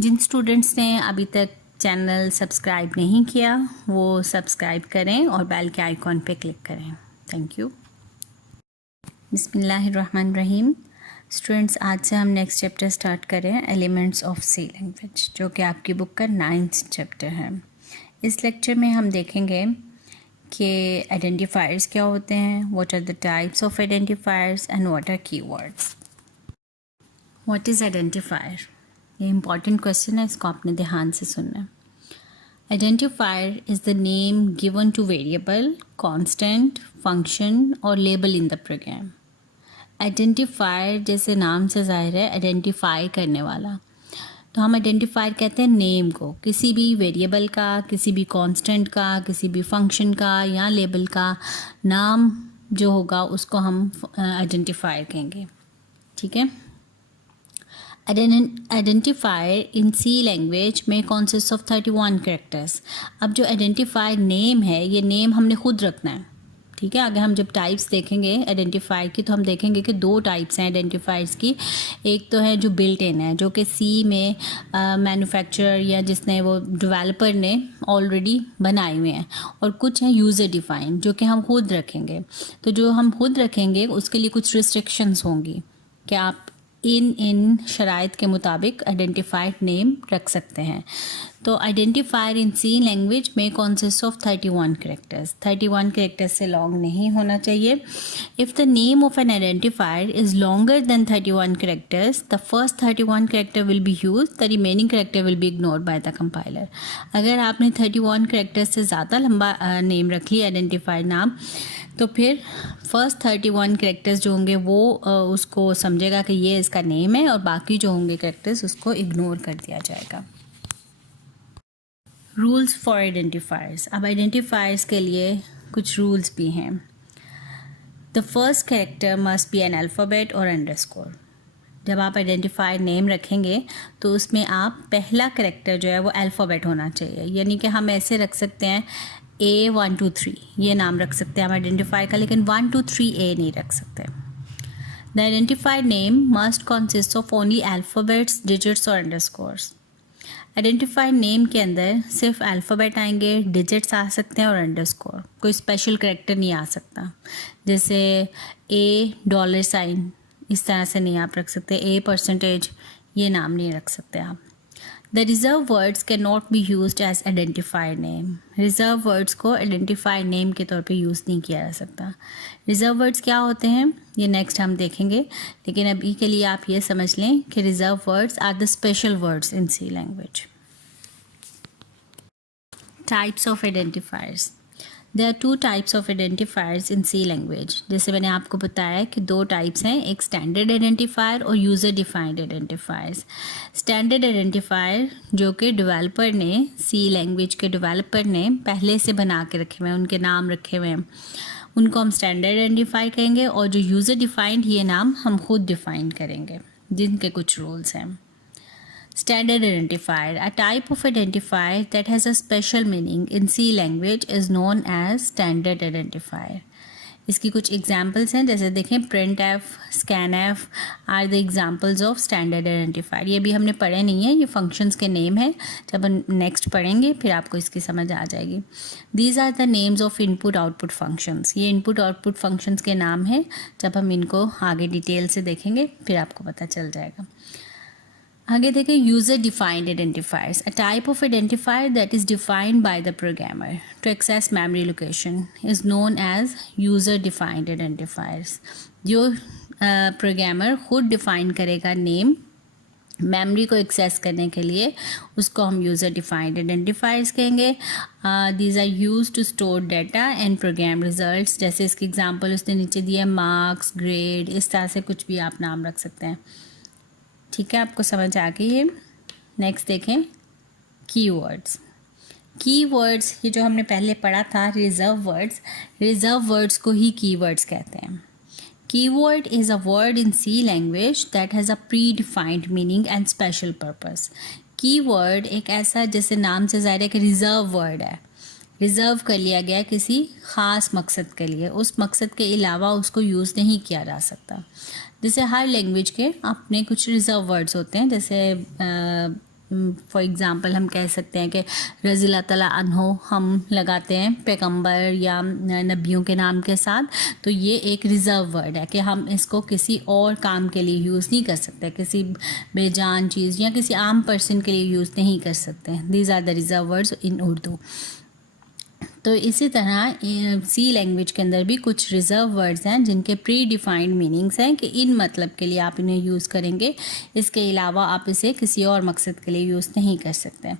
जिन students ने अभी तक चैनल सब्सक्राइब नहीं किया वो सब्सक्राइब करें और बेल के आइकॉन पे क्लिक करें। Thank you. बिस्मिल्लाहिर्रहमानिर्रहीम। स्टूडेंट्स, आज से हम नेक्स्ट चैप्टर स्टार्ट करें एलिमेंट्स ऑफ सी लैंग्वेज, जो कि आपकी बुक का 9th चैप्टर है। इस लेक्चर में हम देखेंगे कि आइडेंटिफायर्स क्या होते हैं, what are the types of identifiers and what are keywords. What is identifier? ये इंपॉर्टेंट क्वेश्चन है, इसको आपने ध्यान से सुनना है। Identifier is the name given to variable, constant, function और label in the program. Identifier जैसे नाम से ज़ाहिर है आइडेंटिफाई करने वाला, तो हम आइडेंटिफायर कहते हैं नेम को, किसी भी वेरिएबल का, किसी भी कांस्टेंट का, किसी भी फंक्शन का या लेबल का नाम जो होगा उसको हम आइडेंटिफायर कहेंगे। ठीक है। Identifier in C लैंग्वेज में consists of 31 कैरेक्टर्स। अब जो आइडेंटिफायर नेम है, ये नेम हमने खुद रखना है। ठीक है। अगर हम जब टाइप्स देखेंगे आइडेंटिफायर की, तो हम देखेंगे कि 2 टाइप्स हैं आइडेंटिफायर्स की। एक तो है जो बिल्ट इन है, जो कि सी में मैन्युफैक्चरर या जिसने वो डेवलपर ने ऑलरेडी बनाए हुए हैं, और कुछ है यूज़र डिफाइंड जो कि हम खुद रखेंगे। तो जो हम खुद रखेंगे उसके लिए कुछ रिस्ट्रिक्शंस होंगी कि आप इन शराइत के मुताबिक आइडेंटिफाइड नेम रख सकते हैं। तो आइडेंटिफायर इन सी लैंग्वेज में कॉन्सिस्ट ऑफ 31 कैरेक्टर्स। 31 कैरेक्टर्स से लॉन्ग नहीं होना चाहिए। If the name of N identifier is longer than 31 characters, the first 31 character will be use, the remaining character will be ignored by the compiler. अगर आपने 31 characters से ज़्यादा लंबा name रख लिया आइडेंटिफायर नाम, तो फिर फर्स्ट 31 कैरेक्टर्स जो होंगे वो उसको समझेगा कि ये इसका नेम है, और बाकी जो होंगे कैरेक्टर्स उसको इग्नोर कर दिया जाएगा। Rules for identifiers. अब आइडेंटिफायर्स के लिए कुछ रूल्स भी हैं। The first character must be N alphabet और अंडरस्कोर। जब आप आइडेंटिफायर नेम रखेंगे तो उसमें आप पहला कैरेक्टर जो है वो अल्फ़ाबेट होना चाहिए, यानी कि हम ऐसे रख सकते हैं A123, ये नाम रख सकते हैं हम आइडेंटिफायर का, लेकिन 123A नहीं रख सकते। The identifier name must consist of only alphabets, digits और अंडरस्कोर्स। आइडेंटिफायर नेम के अंदर सिर्फ अल्फ़ाबेट आएंगे, डिजिट्स आ सकते हैं और अंडरस्कोर, कोई स्पेशल कैरेक्टर नहीं आ सकता। जैसे $, इस तरह से नहीं आप रख सकते। A%, ये नाम नहीं रख सकते आप। The reserve words can not be used as identifier name. Reserve words को आइडेंटिफायर नेम के तौर पे यूज़ नहीं किया जा सकता। रिजर्व वर्ड्स क्या होते हैं ये नेक्स्ट हम देखेंगे, लेकिन अभी के लिए आप ये समझ लें कि reserve words are the special words in C language. Types of identifiers. There are 2 types of identifiers in C language. जैसे मैंने आपको बताया कि 2 टाइप्स हैं, एक स्टैंडर्ड आइडेंटिफायर और user defined identifiers. Standard identifier जो कि डेवलपर ने, सी लैंग्वेज के डेवलपर ने पहले से बना के रखे हुए हैं, उनके नाम रखे हुए हैं, उनको हम स्टैंडर्ड आइडेंटिफाई कहेंगे। और जो यूज़र डिफाइंड, ये नाम हम खुद डिफाइन करेंगे, जिनके कुछ रूल्स हैं। Standard identifier, a type of identifier that has a special meaning in C language is known as standard identifier. इसकी कुछ एग्जाम्पल्स हैं, जैसे देखें printf, scanf are the examples of standard identifier. ये भी हमने पढ़े नहीं है, ये फंक्शंस के नेम है, जब हम नेक्स्ट पढ़ेंगे फिर आपको इसकी समझ आ जाएगी। These are the names of input output functions. ये इनपुट आउटपुट फंक्शंस के नाम हैं, जब हम इनको आगे डिटेल से देखेंगे फिर आपको पता चल जाएगा। आगे देखें user defined identifiers, a type of identifier that is defined by the programmer to access memory location is known as user defined identifiers. जो प्रोग्रामर खुद डिफाइन करेगा नेम मेमोरी को एक्सेस करने के लिए, उसको हम यूज़र डिफाइंड आइडेंटिफायर्स कहेंगे। These are use to store data and program results. जैसे इसकी एग्जांपल उसने नीचे दिया, मार्क्स, ग्रेड, इस तरह से कुछ भी आप नाम रख सकते हैं। ठीक है, आपको समझ आ गई है। नेक्स्ट देखें कीवर्ड्स। कीवर्ड्स, ये जो हमने पहले पढ़ा था रिजर्व वर्ड्स, रिजर्व वर्ड्स को ही कीवर्ड्स कहते हैं। Keyword is a word in C language that has a predefined meaning and special purpose. Keyword एक ऐसा, जैसे नाम से ज़ाहिर है कि रिजर्व वर्ड है, रिज़र्व कर लिया गया किसी ख़ास मकसद के लिए, उस मकसद के अलावा उसको यूज़ नहीं किया जा सकता। जैसे हर लैंग्वेज के अपने कुछ रिज़र्व वर्ड्स होते हैं, जैसे फॉर एग्ज़ाम्पल हम कह सकते हैं कि रज़ी तला अन्हो हम लगाते हैं पैगंबर या नबियों के नाम के साथ, तो ये एक रिज़र्व वर्ड है कि हम इसको किसी और काम के लिए यूज़ नहीं कर सकते, किसी बेजान चीज़ या किसी आम पर्सन के लिए यूज़ नहीं कर सकते। These are the reserved words in Urdu. तो इसी तरह सी लैंग्वेज के अंदर भी कुछ रिज़र्व वर्ड्स हैं जिनके प्री डिफाइंड मीनिंग्स हैं कि इन मतलब के लिए आप इन्हें यूज़ करेंगे, इसके अलावा आप इसे किसी और मकसद के लिए यूज़ नहीं कर सकते।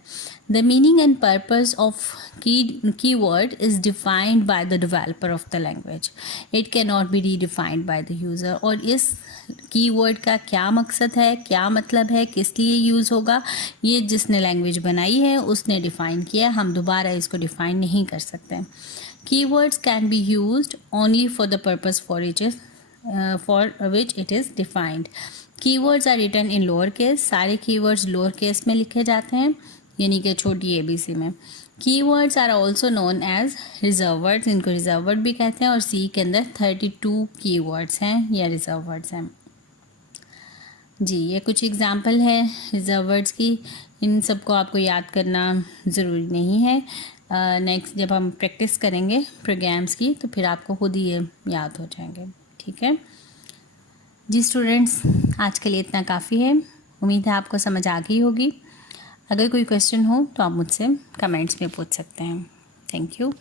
The meaning and purpose of keyword is defined by the developer of the language, it can not be redefined by the user. और इस कीवर्ड का क्या मकसद है, क्या मतलब है, किस लिए यूज़ होगा, ये जिसने लैंग्वेज बनाई है उसने डिफ़ाइन किया, हम दोबारा इसको डिफ़ाइन नहीं कर सकते। Keywords can be used only for the purpose for which it is defined. Keywords are written in lower case, सारे कीवर्ड्स लोअर केस में लिखे जाते हैं, यानी कि छोटी ABC में। Keywords are also known as reserved words, इनको रिजर्व वर्ड भी कहते हैं, और सी के अंदर 32 कीवर्ड्स हैं या रिजर्व वर्ड्स हैं। जी, ये कुछ एग्जाम्पल है रिजर्व वर्ड्स की, इन सबको आपको याद करना ज़रूरी नहीं है। नेक्स्ट जब हम प्रैक्टिस करेंगे प्रोग्राम्स की तो फिर आपको खुद ही ये याद हो जाएंगे। ठीक है जी स्टूडेंट्स, आज के लिए इतना काफ़ी है। उम्मीद है आपको समझ आ गई होगी। अगर कोई क्वेश्चन हो तो आप मुझसे कमेंट्स में पूछ सकते हैं। Thank you.